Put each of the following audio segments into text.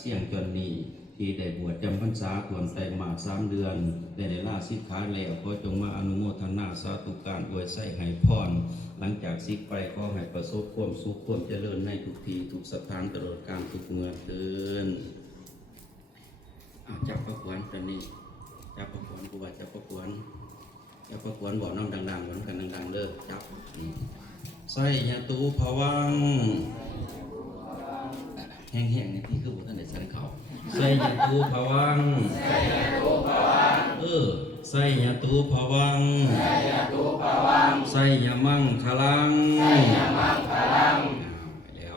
เสี่ยงจนนี้ที่ได้บวชจำพรรษาทวนไตรมาส3 เดือนได้ลาสิกขาแล้วขอจงมาอนุโมทนาสาธุการอวยไส้ให้พรหลังจากสิกไปขอให้ประสบความสุขความเจริญในทุกทีทุกสถานตลอดกาลทุกเมื่อเทินจับประกวนตอนนี้จับประกวนกูว่าจับประกวนบอกน้องดังๆเหมือนกันดังๆเด้อจับไส้ยาตูภวังแห้งๆนี่พี่คือบุตรท่านได้สันเขาไส้ยาตูภวังไส้ยาตูภวังไส้ยามังคลังไปแล้ว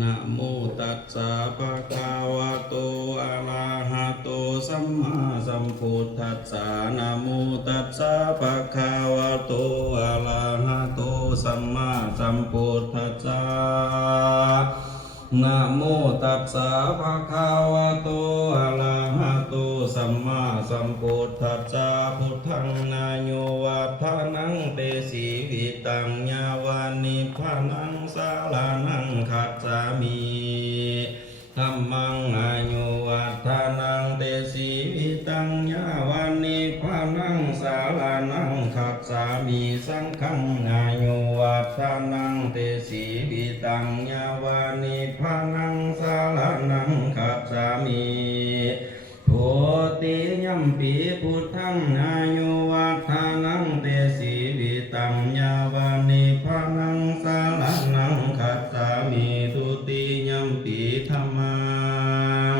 นะโมตัสสะภะคะวะโตอะระหะโตสัมมาสัมพุทธัสสะนะโมตัสสะภะคะวะโตอะระหะโตสัมมาสัมพุทธัสสะนะโมตัสสะภะคะวะโตอะระหะโตสัมมาสัมพุทธัสสะพุทธังนาโยวัฏฐานังเตสีวิตังญาวานิพพานังสาลานังคัจฉามิธัมมังอายุวัฏฐานังเตสีวิตังญาวานิพพานังสาลานังคัจฉามิสังฆังอายุวัฏฐานังเตสีวิตังญาวานิพพานังสาลานังคัจฉามิโพธิยัมปีพุทธังอายุวัฏฐานังเตสีวิตังญาวานิพพานังสาลานังคัจฉามิทุติยัมปีธัมมัง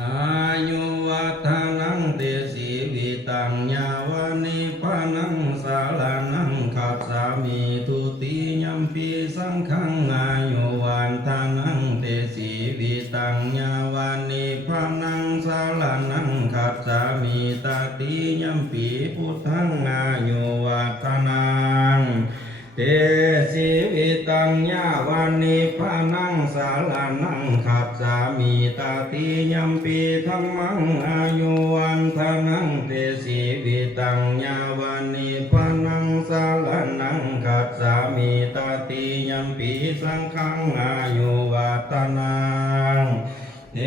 อายุวัฏฐานังเตสีวิตังญาวานิพพานังสาลานังคัจฉามิทุติยัมปีสังฆังอายุวัฏฐานังเตสีวิตังญาวานิพพานังสาลานังคัจฉามิตติยัมปีพุทธังอายุวัฏฐานังเตสีวิตังญาวานิพพานังสาลานังคัจฉามิตติยัมปีธัมมังอายุวัฏฐานังเตสีวิตังญาวานิพพานังสาลานังคัจฉามิตติยัมปีสังฆังอายุวัฏฐานังเต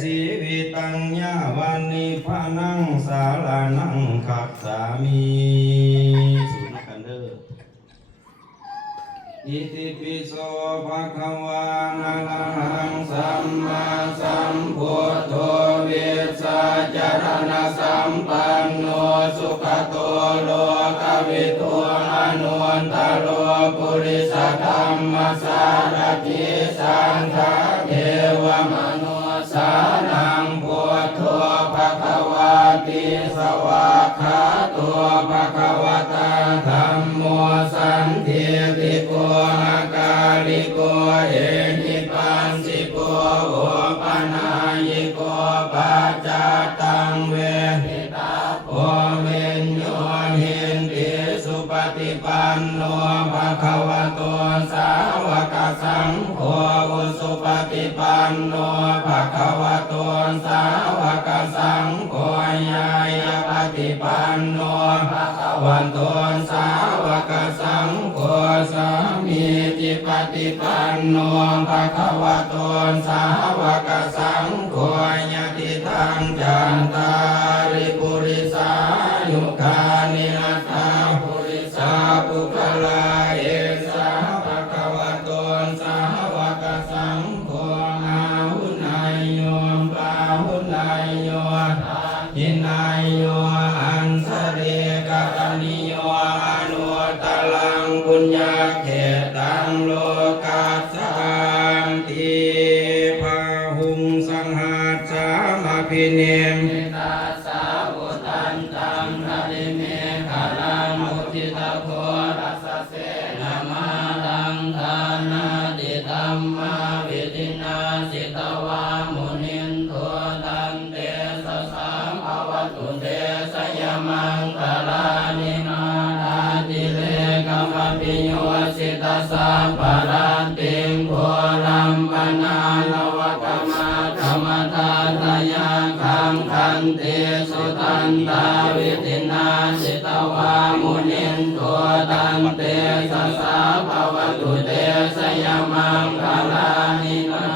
สีวิตังญาวานิพพานังสาลานังคัจฉามิสูนกันเด้ออิติปิโสภะคะวะอะระหังสัมมาสัมพุทโธวิสสะจารณะสัมปันโนสุขโตโลกวิทูอนุตตโรปุริสธรรมสารถิสังฆะเทวมนุสานังพุทโธภะคะวะติสวากขาโตภะคะวะตาธัมโมสันทิติโกอาการิโกเอหิปัสสิโกโอปนายิโกปัจจตังเวหิตาโอเมญโยหินติสุปฏิปันโนภะคะวะโตสาวกสังโฆอุสุปฏิปันโนภะคะวะโตสาวกสังโฆญาญาปฏิปันโนภะคะวะโตสาวกสังโฆสามีจิปฏิปันโนภะคะวะโตสาวกสังโฆญาติทังจันตาริปุริสายุคานินาถาปุริสาปุคลาเอสาภะคะวะโตสาวกสังโฆอาหุนายโยปาหุนายโยหินายโยอันสเรกะนิโยอนุตตลังปุญญาเขตังโลกัสสันติภาหุงสังหาสามาภิเนมตัสสะอุตันตังนะริเมฆาลังมุทิตาโครัสเสนามาลังทานาติธัมมาวิตินาสิตวามุนินโทตันเตสะสาภวตุเตสยมังคลานินานาติเลกมปิโยสิตาสัพพะรันติงโพรัมปนาลวะกมาธรรมทาทายาคังคันเตสุตันตาวิตินาสิตวามุนินโทตันเตสะสาภวตุเตสยมังคลานินา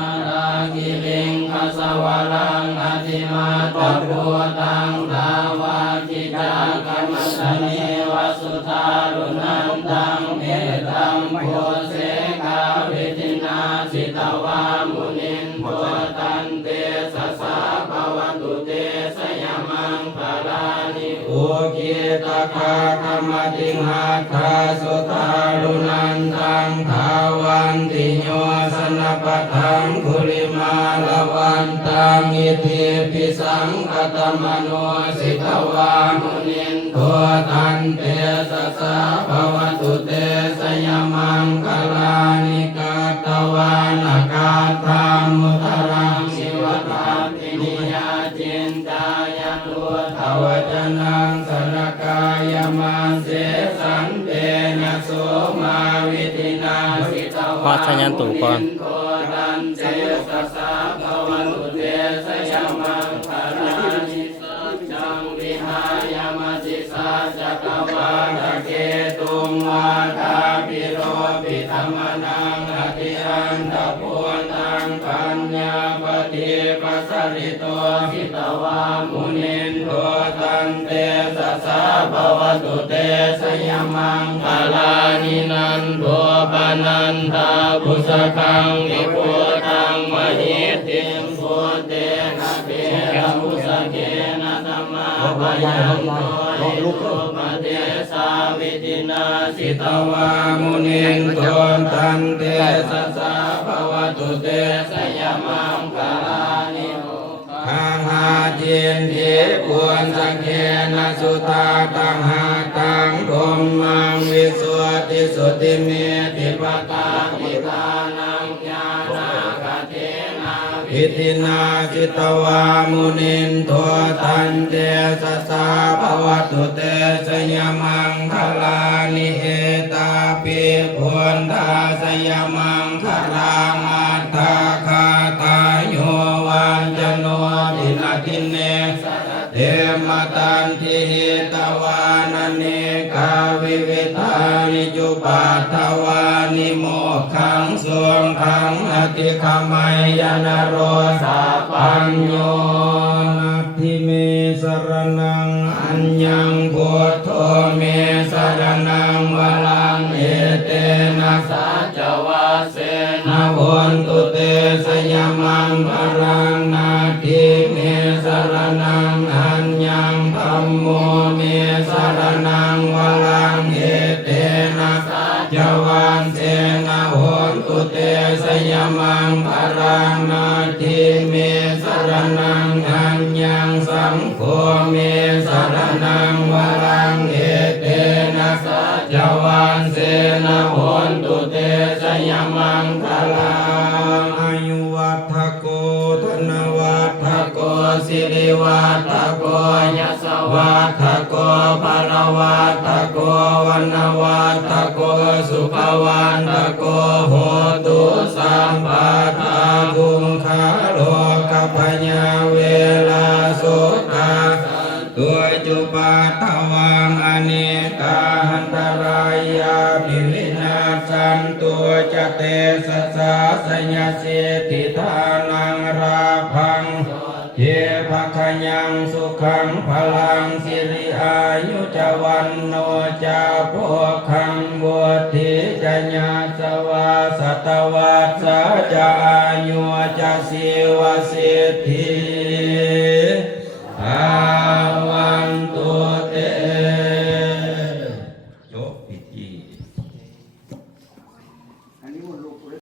วามุนินตัวตันเตสสะภวตุเตสยมังคลานิอุกิตคาธรรมติงหาคาสุตารุนันตังทาวันติโยสนปทังคุลิมาลวันตังอิทิปิสังคตมโนสิทวามุนินตัวตันเตสสะภวตุเตสยมังคลานิกาตวานากาธรรมุตรังสิวะตัมปินิยาจินตายันตุทวจนังสนกายมาเสสันเตนะโสมาวิตินาสิตวา พอสัญญาณตู่ก่อน โคตันเตสสะภวตุเตสยมังคลานิสัจจังวิหายมสิสาจักวาทะเกตุงวาทาปิโรปิธรรมนังอธิอันตะปุณตังปัญญาปฏิปัสสริโตหิตวามุนินโทตันเตสสะภวตุเตสยมังคลานินันโทปนันทาภุสคังวิปุตังมหิติมโพเตนะเตระภุสเกนะธัมมาปะยังโตหิโตปะเตสาวิตินาสิตวามุนินโทตันเตสสะภวตุเตสยมังคลานิโอหังหาจินทิปุญสังเกนะสุตาตังหาตังธมมังวิสุทธิสุติเมติปตาปิตานังญาณาคเทนาภิตินาจิตวามุนินโทตันเตสสะภวตุเตสยมังคลานิเอตาปิพุนทาสยมังคลามัตถาคาตายโยวันจโนทินาทิเนเทมตันทิหิตวานเนกาวิวิธานิจุปัฏฐวานิโมกขังสวงขังอติขมัยยนโรสาปัญโยนัตถิเมสรนังอัญญังพุทโธเมสรนังวลังเอเตนะสัจวาเสนะโหนตุเตสยมังปรังนาทิเมสรนังอัญญังธัมโมเมสรนังวลังเอเตนะสัจวาเสนะโหนตุเตสยมังปรังนาทิเมสรนังอัญญังสังโฆเมสรนังวรังเอเตนะสัจวังเสนะโหนตุเตสยมังคลาอายุวัฏโกธนวัฏโกสิริวัฏโกยสวัฏโกภรวัฏโกวันวัฏโกสุขวันโกโหตุสัมปทาภูมิขาโลกปัญญาเวลาสุขาตัวจุปัฏฐวังอเนกาหันตรายาภิวินาสันตัวจะเตสสะสัญญาเสติทานังราพังเยภคยังสุขังพลังสิริอายุจวันโนจาโพคังบุติจญาสวาสัตวัสสะจาอายุจะสิวสิทธิอาวันตุเตจบพิธี อันนี้มันลูกเลย